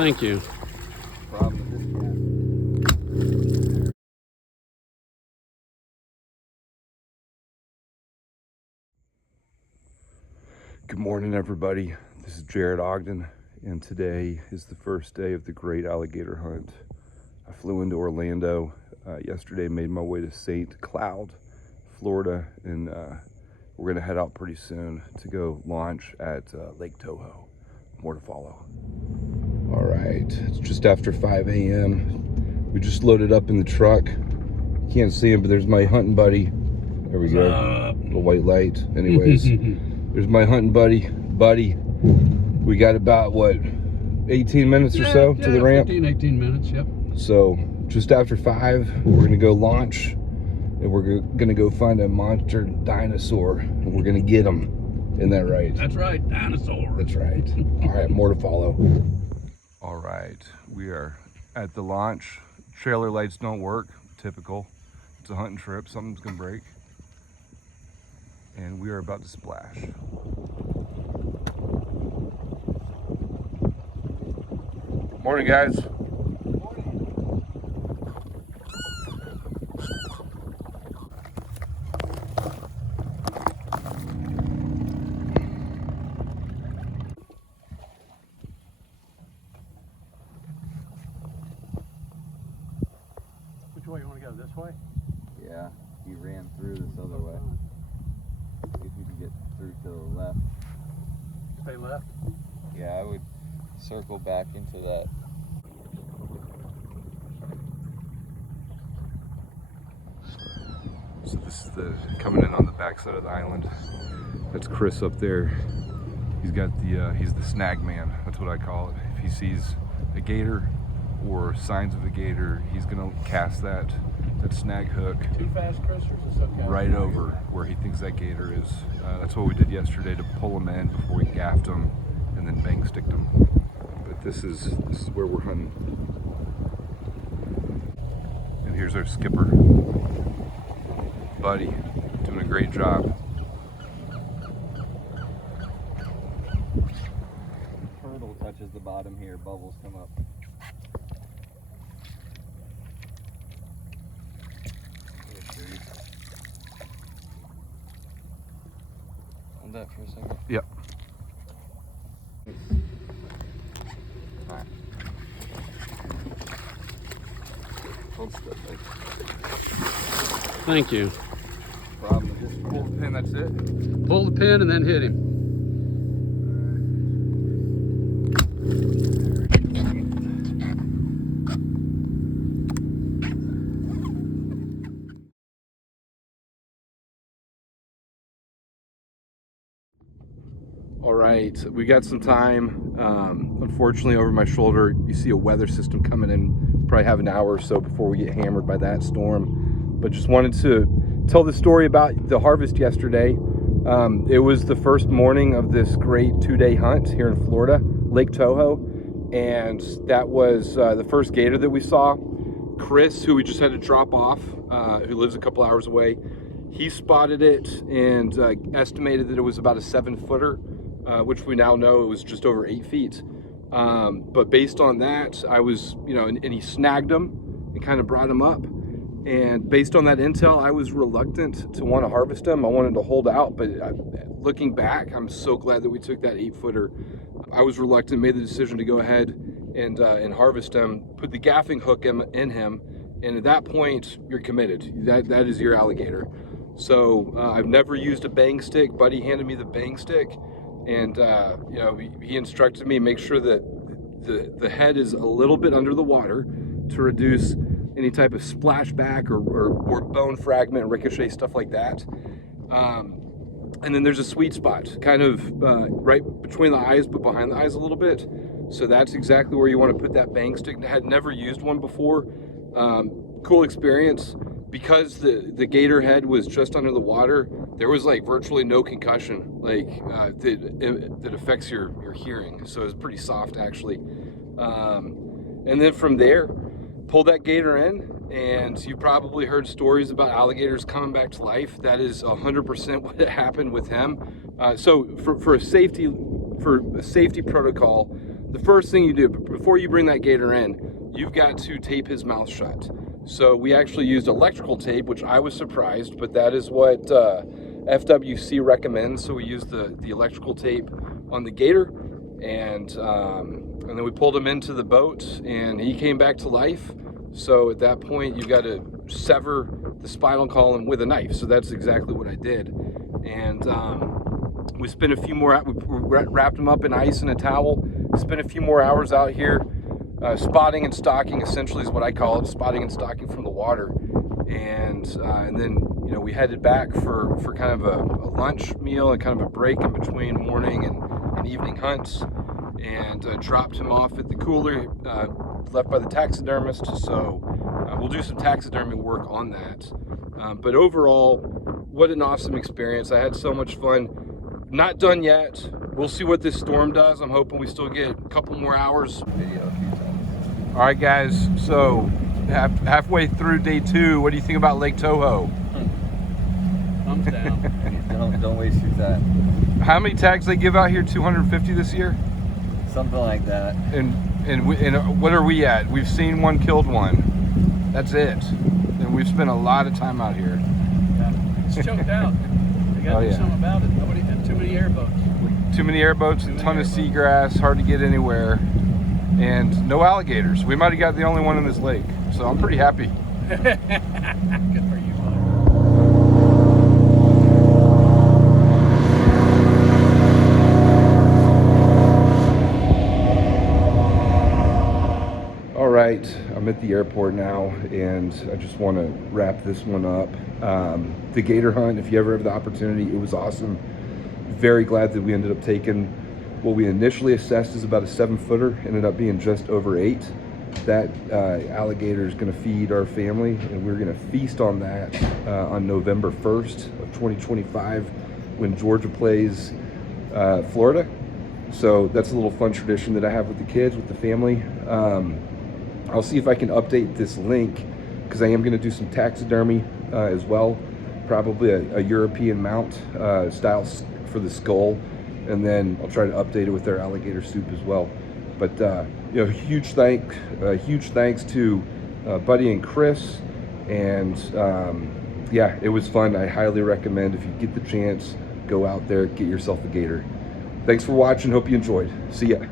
Thank you. Good morning, everybody. This is Jared Ogden, and today is the first day of the great alligator hunt. I flew into Orlando yesterday, made my way to St. Cloud, Florida, and we're gonna head out pretty soon to go launch at Lake Toho. More to follow. All right, it's just after 5 a.m. We just loaded up in the truck. You can't see him, but there's my hunting buddy. There we go. The white light. Anyways, there's my hunting buddy. We got about, what, 18 minutes or so to the ramp? 18 minutes, yep. So just after 5, we're gonna go launch, and we're gonna go find a monster dinosaur, and we're gonna get him. Isn't that right? That's right, dinosaur. That's right. All right, more to follow. All right, we are at the launch. Trailer lights don't work, typical. It's a hunting trip, something's gonna break. And we are about to splash. Morning, guys. Which way you want to go? This way? Yeah, he ran through this other way. See if we can get through to the left. Stay left? Yeah, I would circle back into that. So this is the coming in on the backside of the island. That's Chris up there. He's got the he's the snag man. That's what I call it. If he sees a gator or signs of a gator, he's gonna cast that snag hook Too fast, Chris, or is this okay? right over where he thinks that gator is. That's what we did yesterday to pull him in before we gaffed him and then bang sticked him. But this is where we're hunting. And here's our skipper, Buddy, doing a great job. Turtle touches the bottom here, bubbles come up. Hold that for a second. Yep. Alright. Hold still, please. Thank you. Problem. Just pull the pin, that's it. Pull the pin and then hit him. All right, we got some time. Unfortunately, over my shoulder, you see a weather system coming in. Probably have an hour or so before we get hammered by that storm. But just wanted to tell the story about the harvest yesterday. It was the first morning of this great 2-day hunt here in Florida, Lake Toho. And that was the first gator that we saw. Chris, who we just had to drop off, who lives a couple hours away, he spotted it and estimated that it was about a 7-footer. Which we now know it was just over 8 feet. But based on that, I was, and he snagged him and kind of brought him up. And based on that intel, I was reluctant to want to harvest him. I wanted to hold out, but looking back, I'm so glad that we took that 8-footer. I was reluctant, made the decision to go ahead and harvest him, put the gaffing hook in him, and at that point, you're committed. That is your alligator. So I've never used a bang stick. Buddy handed me the bang stick. And he instructed me, make sure that the head is a little bit under the water to reduce any type of splashback or bone fragment, ricochet, stuff like that. And then there's a sweet spot, kind of right between the eyes, but behind the eyes a little bit. So that's exactly where you want to put that bang stick. I had never used one before. Cool experience. Because the gator head was just under the water, there was like virtually no concussion, like that affects your hearing. So it was pretty soft actually. And then from there, pull that gator in, and you probably heard stories about alligators coming back to life. That is 100% what happened with him. So for a safety protocol, the first thing you do before you bring that gator in, you've got to tape his mouth shut. So we actually used electrical tape, which I was surprised, but that is what FWC recommends. So we used the electrical tape on the gator, and then we pulled him into the boat, and he came back to life. So at that point, you've got to sever the spinal column with a knife. So that's exactly what I did. And we spent a few more, we wrapped him up in ice and a towel, spent a few more hours out here, spotting and stalking, essentially is what I call it, spotting and stalking from the water. And then, you know, we headed back for kind of a lunch meal and kind of a break in between morning and evening hunts, and dropped him off at the cooler left by the taxidermist. So we'll do some taxidermy work on that. But overall, what an awesome experience. I had so much fun. Not done yet. We'll see what this storm does. I'm hoping we still get a couple more hours. Video a few times. All right, guys. So halfway through day 2, what do you think about Lake Toho? Thumbs down. Don't waste your time. How many tags they give out here? 250 this year? Something like that. And what are we at? We've seen one, killed one. That's it. And we've spent a lot of time out here. Yeah. It's choked out. They got to do something about it. Nobody had too many airboats. Too many airboats, a ton of seagrass, hard to get anywhere, and no alligators. We might have got the only one in this lake, so I'm pretty happy. Good for you, bud. All right, I'm at the airport now, and I just want to wrap this one up. The gator hunt, if you ever have the opportunity, it was awesome. Very glad that we ended up taking what we initially assessed as about a 7-footer, ended up being just over 8. That alligator is going to feed our family, and we're going to feast on that on November 1st of 2025 when Georgia plays Florida. So that's a little fun tradition that I have with the kids, with the family. I'll see if I can update this link, because I am going to do some taxidermy as well, probably a European mount style for the skull, and then I'll try to update it with their alligator soup as well. But you know, huge thanks to Buddy and Chris, and yeah, it was fun. I highly recommend, if you get the chance, go out there, get yourself a gator. Thanks for watching. Hope you enjoyed. See ya.